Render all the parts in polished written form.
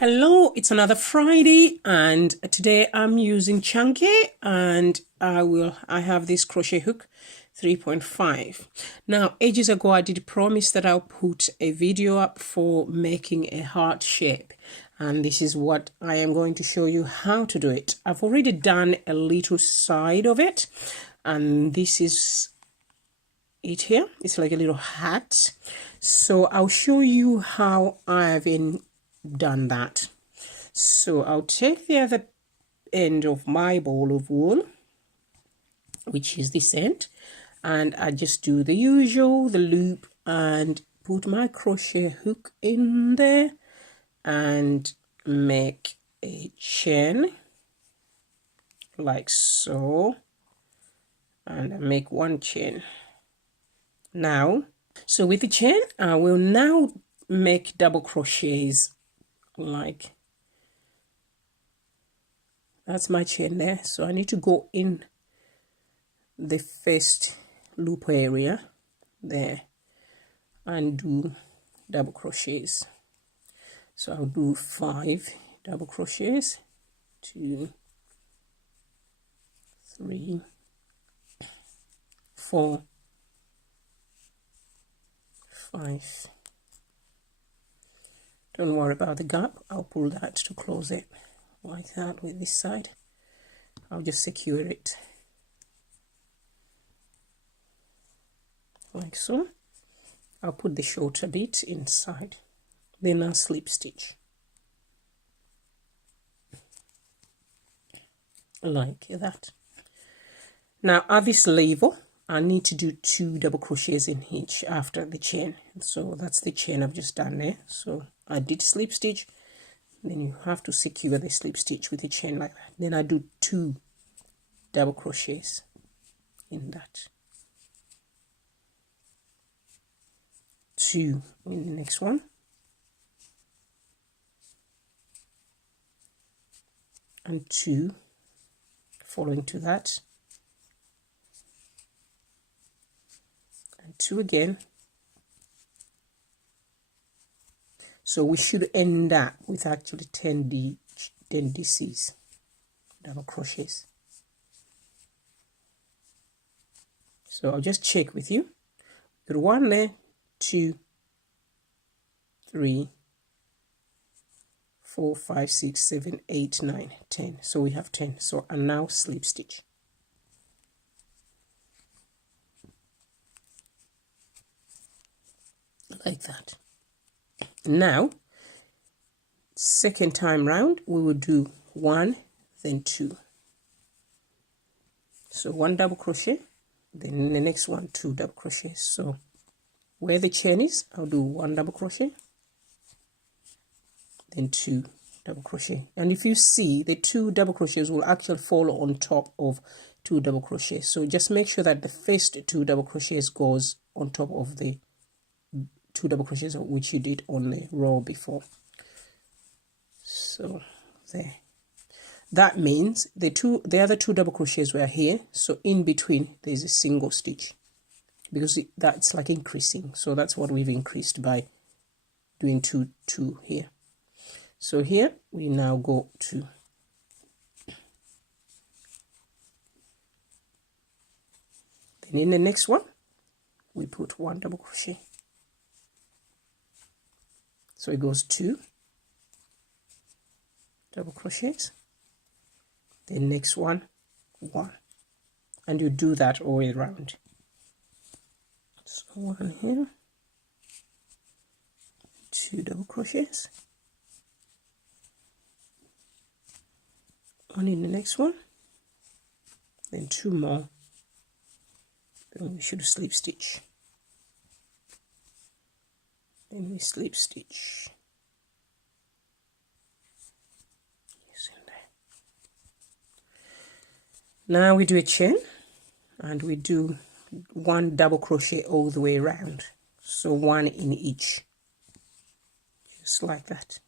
Hello, it's another Friday and today I'm using Chunky and I have this crochet hook 3.5. Now, ages ago I did promise that I'll put a video up for making a heart shape, and this is what I am going to show you how to do it. I've already done a little side of it, and this is it here. It's like a little hat. So I'll show you how I've done that. So I'll take the other end of my ball of wool, which is this end, and I just do the usual, the loop, and put my crochet hook in there and make a chain like so, and I make one chain. Now, so with the chain I will now make double crochets. Like that's my chain there, so I need to go in the first loop area there and do double crochets. So I'll do 5 double crochets, 2, 3, 4, 5. Don't worry about the gap, I'll pull that to close it like that. With this side I'll just secure it like so. I'll put the shorter bit inside, then I'll slip stitch like that. Now at this level I need to do 2 double crochets in each after the chain. So that's the chain I've just done there. So I did slip stitch, then you have to secure the slip stitch with the chain like that. Then I do 2 double crochets in that, 2 in the next one, and 2 following to that, and 2 again. So we should end up with actually 10 DCs, double crochets. So I'll just check with you. Got 1 there, 2, 3, 4, 5, 6, 7, 8, 9, 10. So we have 10. So I now slip stitch like that. Now, second time round we will do 1, then 2. So 1 double crochet, then in the next one 2 double crochets. So where the chain is, I'll do 1 double crochet, then 2 double crochet. And if you see, the 2 double crochets will actually fall on top of 2 double crochets. So just make sure that the first 2 double crochets goes on top of the 2 double crochets which you did on the row before. So there. That means the other 2 double crochets were here, so in between there's a single stitch, because that's like increasing. So that's what we've increased by doing 2 here. So here we now go to then in the next one we put 1 double crochet. So it goes 2 double crochets, the next one 1, and you do that all the way around. So 1 here, 2 double crochets, 1 in the next one, then 2 more, then we should slip stitch, then we slip stitch. Now we do a chain and we do 1 double crochet all the way around, so 1 in each, just like that.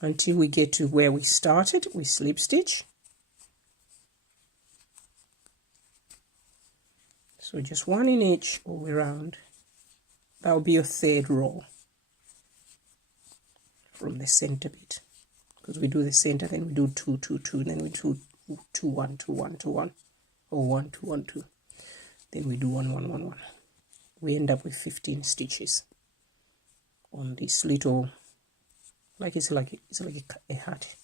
Until we get to where we started, we slip stitch, So just one in each all the way around. That will be your third row from the center bit, because we do the center, then we do 2 2 2, then we do 2 1 2 1 2 1, or 1 2 1 2, then we do 1 1 1 1. We end up with 15 stitches on this little, like it's like a hat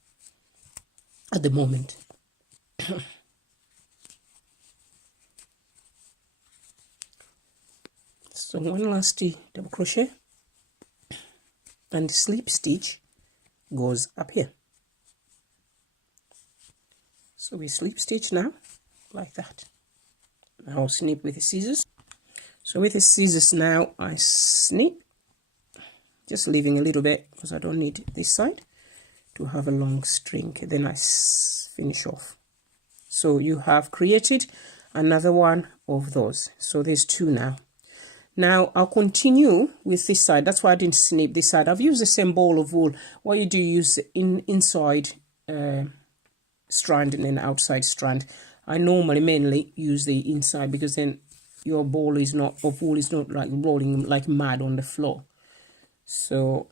at the moment. So one last double crochet, and the slip stitch goes up here. So we slip stitch now like that. Now I'll snip with the scissors. So with the scissors now I snip, just leaving a little bit because I don't need this side to have a long string. Then I finish off. So you have created another one of those. So there's 2 now. Now I'll continue with this side. That's why I didn't snip this side. I've used the same ball of wool. What you do, use the inside strand and then outside strand. I normally mainly use the inside, because then your ball is not of wool is not like rolling like mad on the floor. So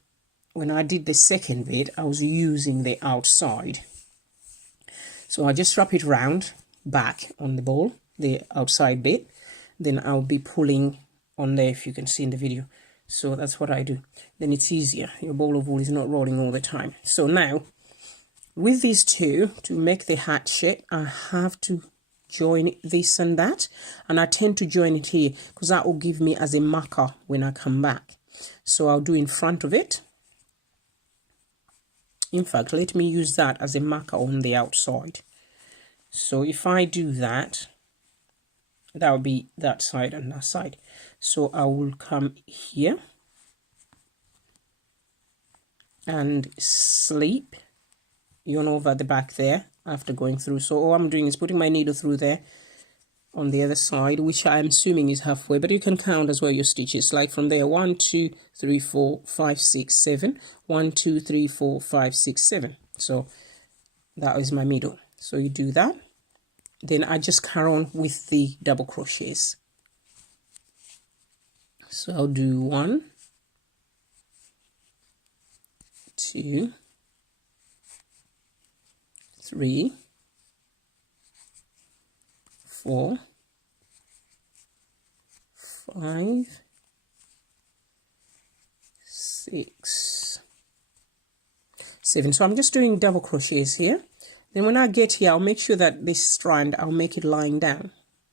when I did the second bit, I was using the outside. So I just wrap it round back on the ball, the outside bit. Then I'll be pulling on there, if you can see in the video. So that's what I do. Then it's easier. Your ball of wool is not rolling all the time. So now with these 2, to make the hat shape, I have to join this and that, and I tend to join it here because that will give me as a marker when I come back. So I'll do in front of it. In fact, let me use that as a marker on the outside. So if I do that, that will be that side and that side. So I will come here and slip yarn over the back there after going through. So all I'm doing is putting my needle through there on the other side, which I'm assuming is halfway, but you can count as well your stitches, like from there 1 2 3 4 5 6 7, 1 2 3 4 5 6 7. So that is my middle. So you do that. Then I just carry on with the double crochets. So I'll do 1 2 3 4 5 6 7. So I'm just doing double crochets here. Then when I get here, I'll make sure that this strand, I'll make it lying down,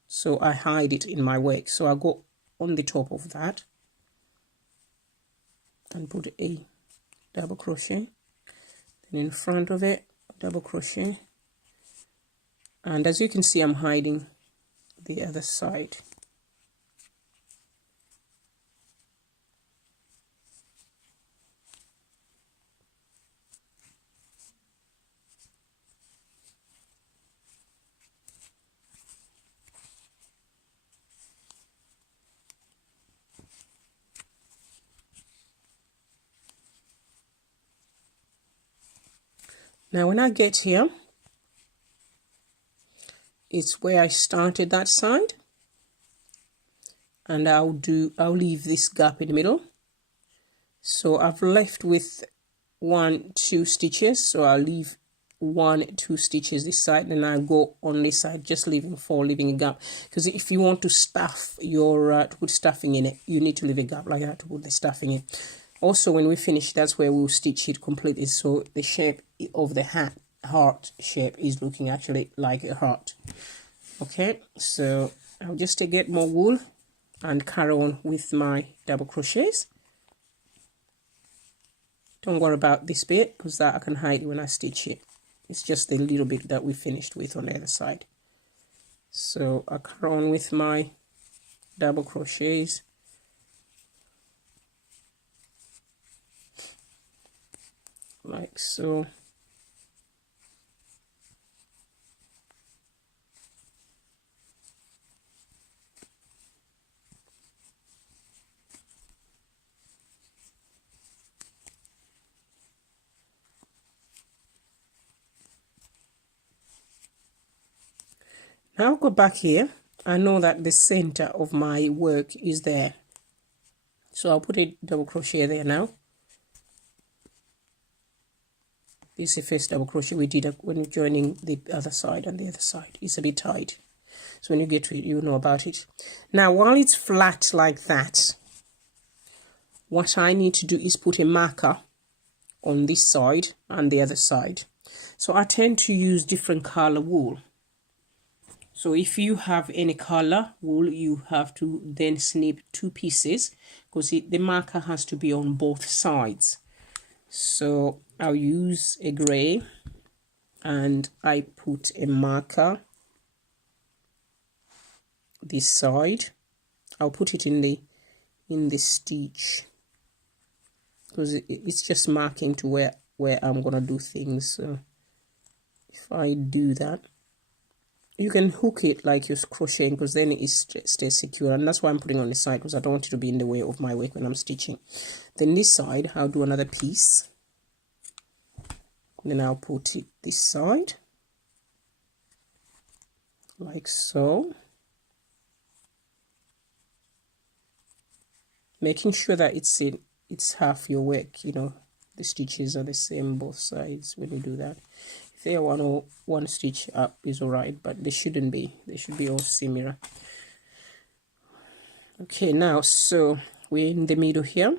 so I hide it in my work. So I'll go on the top of that and put a double crochet, then in front of it double crochet, and as you can see, I'm hiding the other side. Now when I get here, it's where I started that side, and I'll leave this gap in the middle. So I've left with 1 2 stitches, so I'll leave 1 2 stitches this side, then I'll go on this side, just leaving a gap, because if you want to stuff your to put stuffing in it, you need to leave a gap like that to put the stuffing in. Also, when we finish, that's where we'll stitch it completely, so the shape of the heart shape is looking actually like a heart. Okay, so I'll just get more wool and carry on with my double crochets. Don't worry about this bit, because that I can hide when I stitch it. It's just the little bit that we finished with on the other side. So I carry on with my double crochets. Like so. Now I'll go back here I know that the center of my work is there, so I'll put a double crochet there now. This is the first double crochet we did when we're joining the other side and the other side. It's a bit tight, so when you get to it, you know about it. Now, while it's flat like that, what I need to do is put a marker on this side and the other side. So I tend to use different color wool. So if you have any color wool, you have to then snip 2 pieces, because the marker has to be on both sides. So I'll use a gray and I put a marker this side. I'll put it in the stitch, because it's just marking to where I'm gonna do things. So if I do that, you can hook it like you're crocheting, because then it stays secure, and that's why I'm putting it on the side, because I don't want it to be in the way of my work when I'm stitching. Then this side, I'll do another piece. Then I'll put it this side, like so. Making sure that it's half your work, you know, the stitches are the same both sides when you do that. If they are one stitch up is alright, but they shouldn't be. They should be all similar. Okay, now so we're in the middle here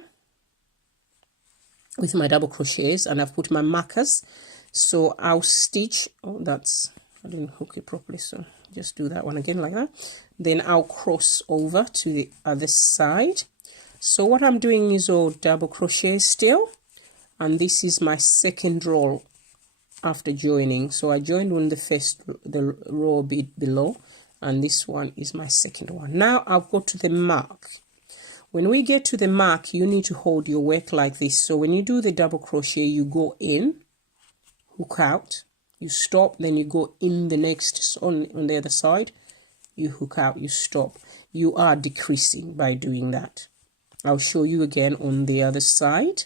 with my double crochets, and I've put my markers. So I'll stitch. Oh, I didn't hook it properly, so just do that one again like that. Then I'll cross over to the other side. So what I'm doing is all double crochet still, and this is my second row after joining. So I joined on the row bit below, and this one is my second one. Now I'll go to the mark. When we get to the mark, you need to hold your work like this. So when you do the double crochet, you go in, hook out, you stop, then you go in the next on the other side, you hook out, you stop. You are decreasing by doing that. I'll show you again on the other side.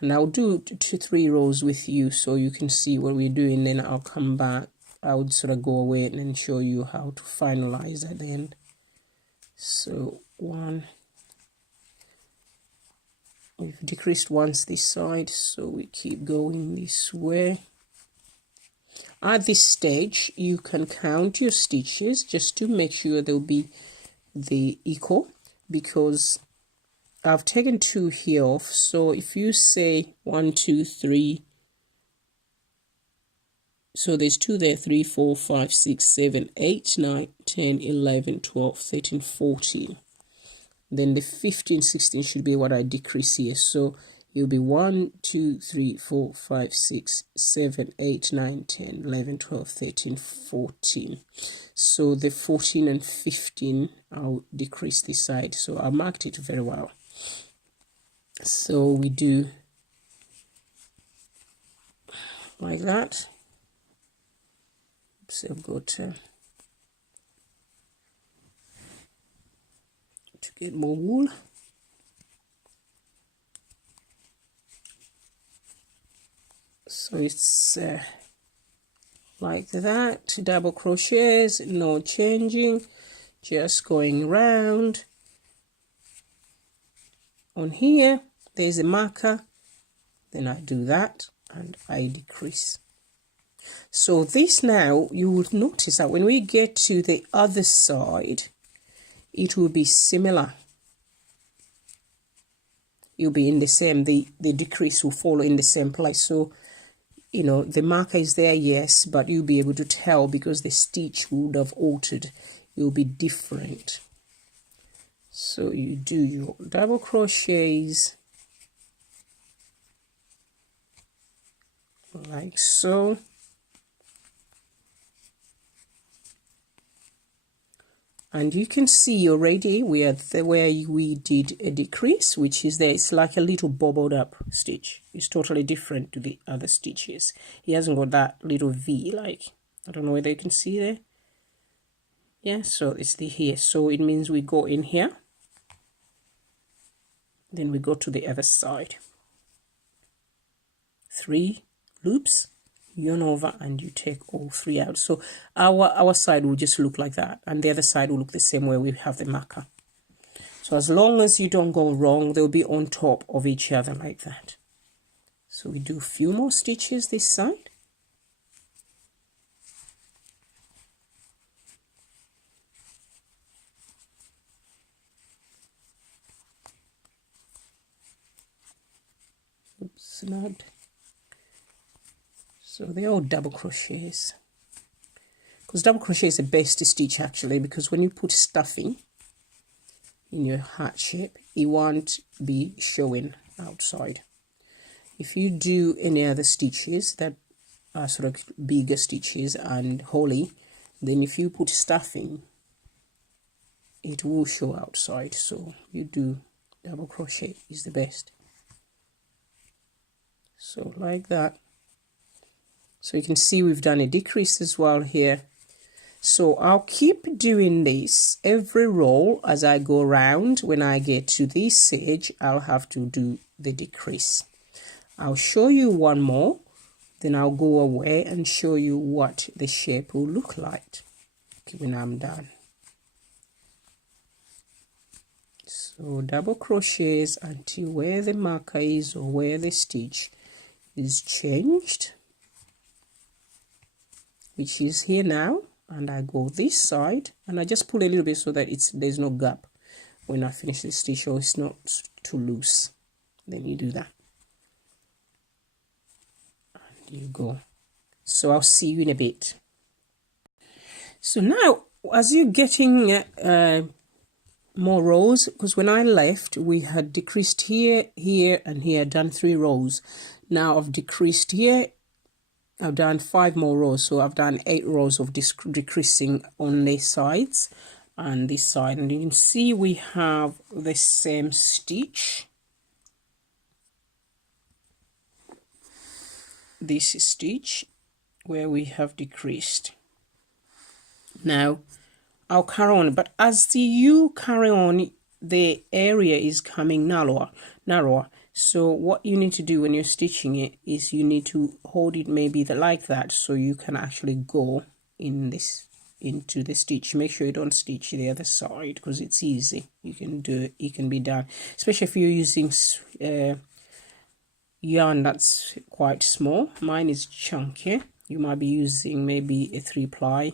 And I'll do 2 to 3 rows with you so you can see what we're doing. Then I'll come back. I would sort of go away and then show you how to finalize at the end. So we've decreased once this side, so we keep going this way. At this stage, you can count your stitches just to make sure they'll be the equal, because I've taken 2 here off. So if you say 1, 2, 3, so there's 2 there, 3, 4, 5, 6, 7, 8, 9, 10, 11, 12, 13, 14. Then the 15, 16 should be what I decrease here. So it'll be 1, 2, 3, 4, 5, 6, 7, 8, 9, 10, 11, 12, 13, 14. So the 14 and 15, I'll decrease this side. So I marked it very well. So we do like that. So I've got to get more wool. So it's like that, double crochets, no changing, just going round. On here there's a marker, then I do that and I decrease. So this now, you will notice that when we get to the other side, it will be similar. You'll be in the same, the decrease will follow in the same place. So, you know, the marker is there, yes, but you'll be able to tell because the stitch would have altered. It will be different. So you do your double crochets like so. And you can see already we are where we did a decrease, which is there. It's like a little bubbled up stitch. It's totally different to the other stitches. He hasn't got that little V, like, I don't know whether you can see there. Yeah, so it's the here. So it means we go in here. Then we go to the other side. 3 loops, yarn over and you take all 3 out. So our side will just look like that, and the other side will look the same way we have the marker. So as long as you don't go wrong, they'll be on top of each other like that. So we do a few more stitches this side. Oops, snagged. So they're all double crochets, because double crochet is the best to stitch actually, because when you put stuffing in your heart shape, it won't be showing outside. If you do any other stitches that are sort of bigger stitches and holey, then if you put stuffing, it will show outside. So you do double crochet is the best. So like that. So you can see we've done a decrease as well here. So I'll keep doing this every row as I go around. When I get to this edge, I'll have to do the decrease. I'll show you one more, then I'll go away and show you what the shape will look like when I'm done. So double crochets until where the marker is or where the stitch is changed, which is here now, and I go this side and I just pull a little bit so that there's no gap when I finish the stitch, or it's not too loose. Then you do that and you go. So I'll see you in a bit. So now as you're getting more rows, because when I left we had decreased here, here and here, done 3 rows. Now I've decreased here, I've done 5 more rows, so I've done 8 rows of decreasing on the sides and this side, and you can see we have the same stitch, this stitch where we have decreased. Now I'll carry on, but as you carry on, the area is coming narrower. So what you need to do when you're stitching it is you need to hold it maybe like that, so you can actually go in this into the stitch. Make sure you don't stitch the other side, because it's easy. You can do it. It can be done, especially if you're using yarn that's quite small. Mine is chunky. You might be using maybe a 3-ply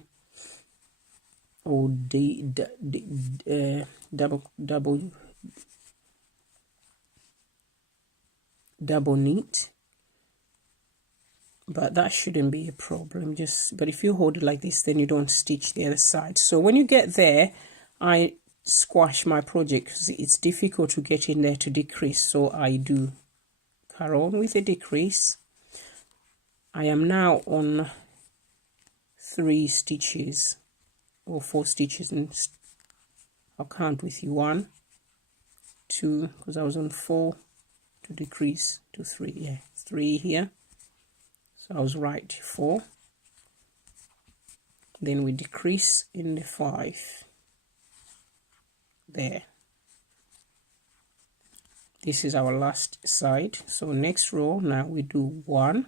or double knit, but that shouldn't be a problem. But if you hold it like this, then you don't stitch the other side. So when you get there, I squash my project because it's difficult to get in there to decrease, so I do carry on with the decrease. I am now on 3 stitches or 4 stitches, and I'll count with you 1, 2, because I was on 4 to decrease to 3. Yeah, 3 here, so I was right, 4. Then we decrease in the 5 there. This is our last side. So next row, now we do 1,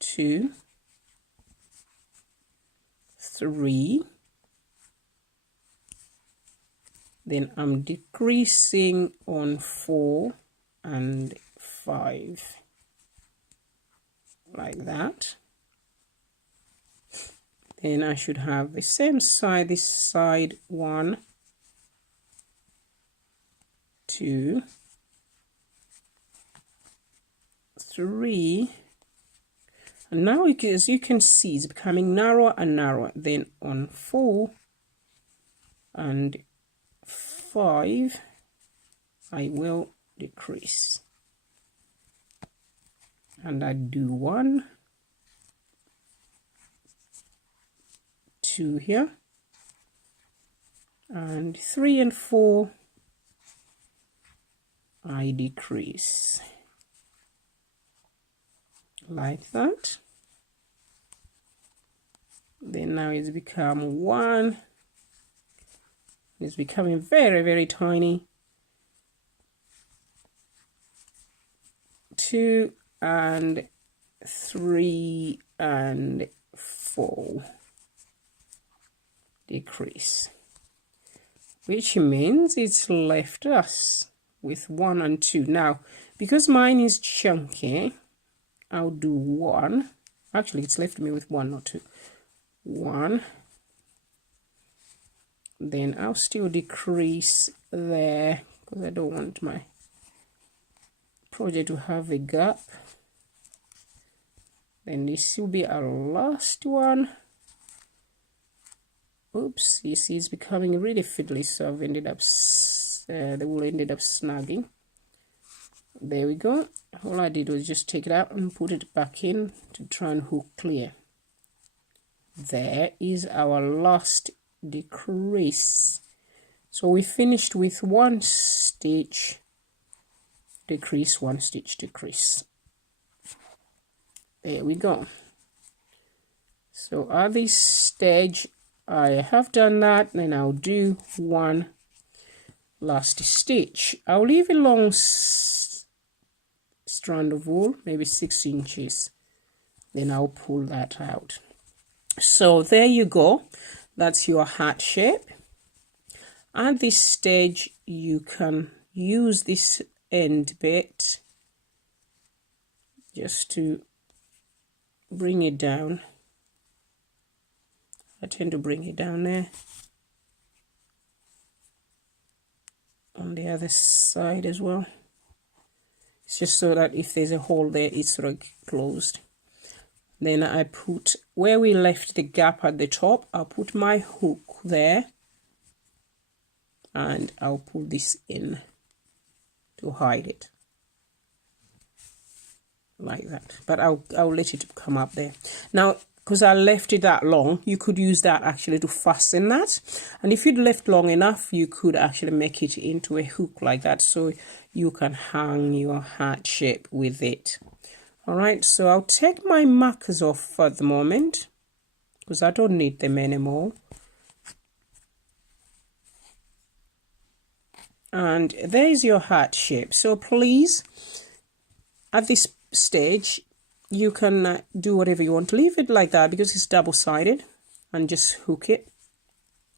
2, 3, then I'm decreasing on 4 and 5 like that. Then I should have the same side, this side, 1, 2, 3, and now as you can see, it's becoming narrower and narrower. Then on 4 and 5 I will decrease, and I do 1, 2 here, and 3 and 4 I decrease like that. Then now it's become 1, it's becoming very, very tiny, 2 and 3 and 4 decrease, which means it's left us with 1 and 2. Now, because mine is chunky, I'll do 1. Actually, it's left me with 1, not 2. 1. Then I'll still decrease there because I don't want my project to have a gap. Then this will be our last one. Oops, you see it's becoming really fiddly, so I've ended up the wool ended up snagging. There we go. All I did was just take it out and put it back in to try and hook clear. There is our last decrease. So we finished with 1 stitch decrease, 1 stitch decrease. There we go. So at this stage I have done that, then I'll do 1 last stitch. I'll leave a long strand of wool, maybe 6 inches, then I'll pull that out. So there you go, that's your heart shape. At this stage you can use this end bit just to bring it down. I tend to bring it down there. On the other side as well. It's just so that if there's a hole there, it's sort of closed. Then I put, where we left the gap at the top, I'll put my hook there. And I'll pull this in to hide it. Like that. But I'll let it come up there. Now, because I left it that long, you could use that actually to fasten that. And if you'd left long enough, you could actually make it into a hook like that, so you can hang your heart shape with it. All right, so I'll take my markers off for the moment because I don't need them anymore. And there's your heart shape. So please, at this stage, you can do whatever you want. Leave it like that because it's double-sided and just hook it.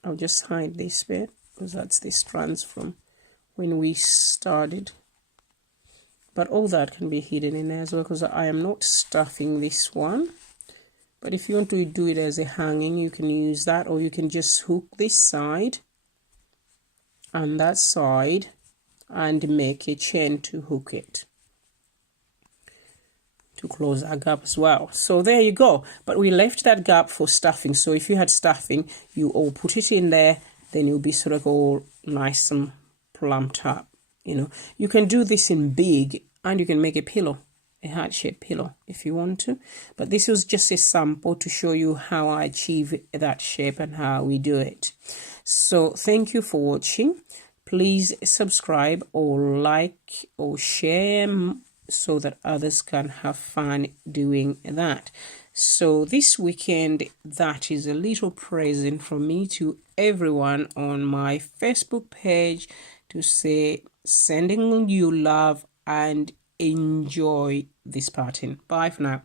I'll just hide this bit because that's the strands from when we started. But all that can be hidden in there as well because I am not stuffing this one. But if you want to do it as a hanging, you can use that, or you can just hook this side and that side and make a chain to hook it, to close that gap as well. So there you go. But we left that gap for stuffing. So if you had stuffing, you all put it in there, then you'll be sort of all nice and plumped up. You know, you can do this in big and you can make a pillow, a heart-shaped pillow if you want to. But this was just a sample to show you how I achieve that shape and how we do it. So thank you for watching. Please subscribe or like or share so that others can have fun doing that. So this weekend, that is a little present from me to everyone on my Facebook page to say sending you love and enjoy this pattern. Bye for now.